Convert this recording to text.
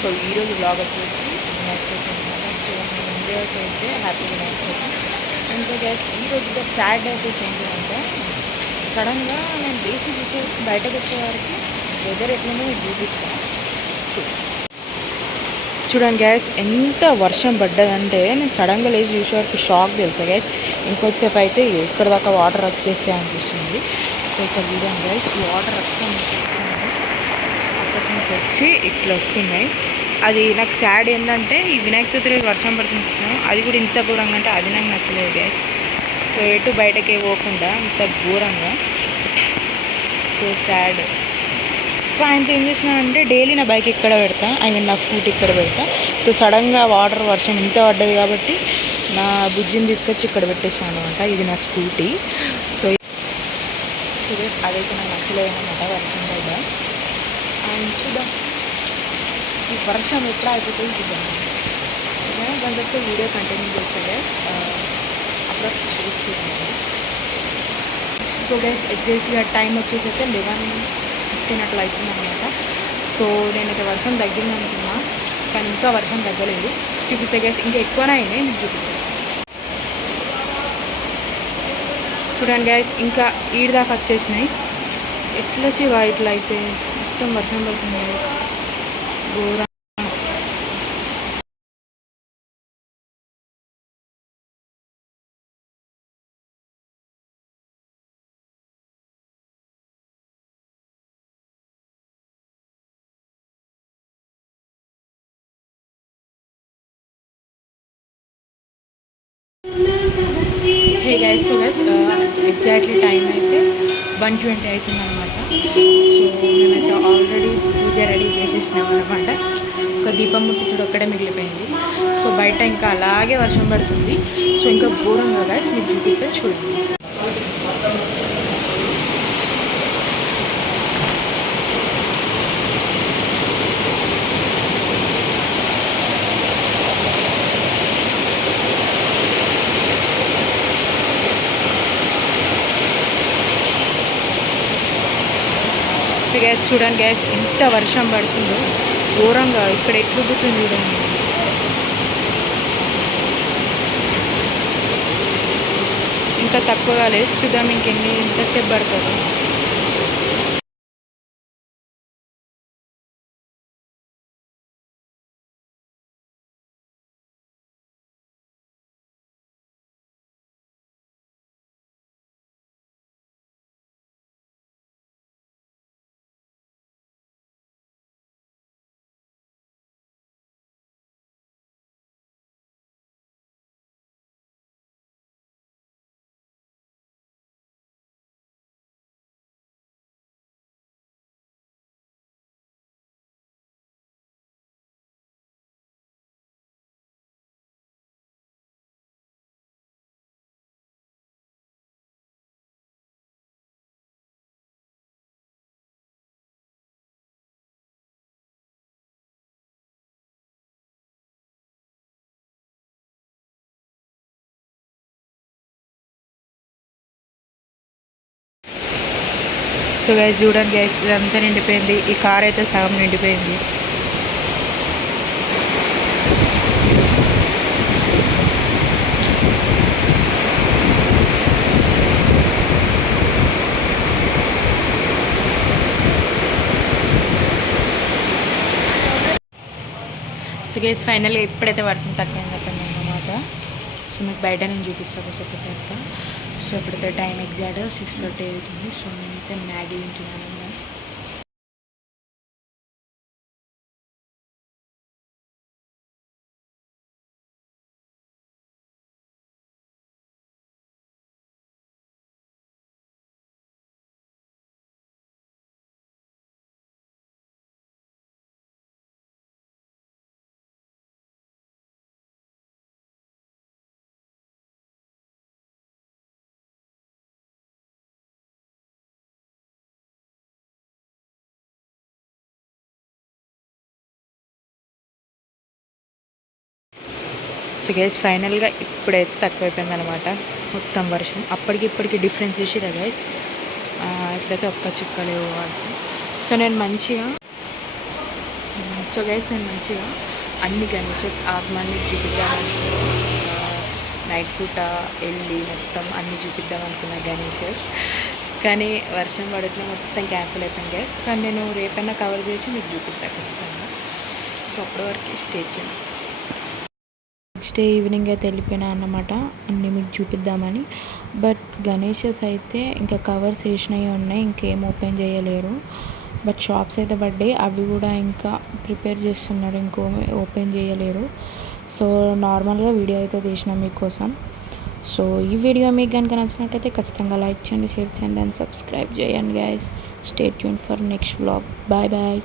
సో ఈరోజు బ్లాగ్ వచ్చేసి వినాయక చవితి అనమాట. సో నేను ఇండియాకి అయితే హ్యాపీ వినాయక చవితి. ఇంకా గ్యాస్ ఈరోజు సాడ్ డేస్ ఏంటంటే సడన్గా నేను లేచి చూసే బయటకు వచ్చేవారికి వెదర్ ఎట్లనో మీకు చూపిస్తాను. చూడండి గ్యాస్, ఎంత వర్షం పడ్డదంటే నేను సడన్గా లేచి చూసేవారికి షాక్ తెలుసా గ్యాస్. ఇంకొద్దిసేపు అయితే ఇక్కడ దాకా వాటర్ వచ్చేస్తే అనిపిస్తుంది. సో ఇక్కడ చూడండి గ్యాస్, వాటర్ అక్కడ నుంచి వచ్చి ఇట్లా వస్తున్నాయి. అది నాకు సాడ్ ఏంటంటే ఈ వినాయక చవితి రోజు వర్షం పడుతున్నాం, అది కూడా ఇంత ఘోరంగా అంటే అది నాకు నచ్చలేదు గ్యాస్. సో ఎటు బయటకే పోకుండా ఇంత ఘోరంగా, సో సాడ్. సో ఆయనతో ఏం చేసినానంటే డైలీ నా బైక్ ఇక్కడ పెడతా, ఐ మీన్ నా స్కూటీ ఇక్కడ పెడతా. సో సడన్గా వాటర్ వర్షం ఇంత పడ్డది కాబట్టి నా బుజ్జిని తీసుకొచ్చి ఇక్కడ పెట్టేసాను అనమాట. ఇది నా స్కూటీ. సో అదైతే నాకు నచ్చలేదు అనమాట వర్షం పడ్డ. అండ్ చూద్దాం ఈ వర్షం ఎట్లా అయిపోతుంది చూద్దాం. దాని తర్వాత వీడియో కంటిన్యూ చేస్తే అప్పుడు చూస్తున్నాను. సో గైస్ ఎగ్జాక్ట్గా టైం వచ్చేసి అయితే 11:15 అట్లా అవుతుంది అనమాట. సో నేనైతే వర్షం తగ్గింది అనుకున్నా, కానీ ఇంకా వర్షం తగ్గలేదు. చూపిస్తే గైస్ ఇంకా ఎక్కువనే అయినాయి, మీకు చూపిస్తాను. చూడండి గైస్, ఇంకా ఈడ దాకా వచ్చేసినాయి. ఎట్లా శివా ఇట్లా అయితే మొత్తం వర్షం పడుతుంది ఘోర. Hey guys, so guys exactly time అయితే 1:20 అవుతుంది అనమాట. సో మేమైతే ఆల్రెడీ పూజ రెడీ చేసేసినాం అనమాట. ఒక దీపం ముట్టించడం ఒక్కడే మిగిలిపోయింది. సో బయట ఇంకా అలాగే వర్షం పడుతుంది. సో ఇంకా ఘోరంగా గైస్ మీకు చూపిస్తే చూడండి. గ్యాస్ చూడండి గ్యాస్, ఎంత వర్షం పడుతుందో ఘోరంగా. ఇక్కడ ఎట్లు పుట్టింది చూడండి. ఇంకా తక్కువగా లేదు, చూద్దాం ఎంతసేపు పడుతుందో. సో గైస్ చూడండి గైస్, ఇదంతా నిండిపోయింది. ఈ కార్ అయితే సగం నిండిపోయింది. సో గైస్ ఫైనల్గా ఇప్పుడైతే వర్షం తక్కువైంది అన్నమాట. సో మీకు బయట నేను చూపిస్తాను కొంచెం. సో ఇప్పుడైతే టైం ఎగ్జాక్ట్ 6:30 అవుతుంది. సో నేనైతే మ్యాగీ తింటున్నాను. సో గైస్ ఫైనల్గా ఇప్పుడైతే తక్కువైపోయింది అనమాట మొత్తం వర్షం. అప్పటికి ఇప్పటికి డిఫరెన్స్ చూసిరా గైస్. ఇప్పుడైతే ఒక్క చుక్క లేవు. సో నేను మంచిగా సో గైస్ నేను మంచిగా అన్ని గణేషెస్ ఆగమాన్ని చూపిద్దామని నైట్ పూట వెళ్ళి మొత్తం అన్నీ చూపిద్దాం అనుకున్న గణేషెస్, కానీ వర్షం పడుతున్నా మొత్తం క్యాన్సిల్ అయిపోయింది గైస్. కానీ నేను రేపైనా కవర్ చేసి మీకు చూపిస్తాను ఖచ్చితంగా. సో అప్పటి వరకు స్టే చేయండి. నెక్స్ట్ డే ఈవినింగ్ అయితే వెళ్ళిపోయినా అన్నమాట అన్నీ మీకు చూపిద్దామని. బట్ గణేషెస్ అయితే ఇంకా కవర్స్ వేసినవి ఉన్నాయి, ఇంకేం ఓపెన్ చేయలేరు. బట్ షాప్స్ అయితే పడ్డాయి, అవి కూడా ఇంకా ప్రిపేర్ చేస్తున్నారు, ఇంకో ఓపెన్ చేయలేరు. సో నార్మల్గా వీడియో అయితే తీసినాం మీకోసం. సో ఈ వీడియో మీకు కనుక నచ్చినట్టయితే ఖచ్చితంగా లైక్ చేయండి, షేర్ చేయండి అండ్ సబ్స్క్రైబ్ చేయండి guys. Stay tune for next vlog. Bye bye.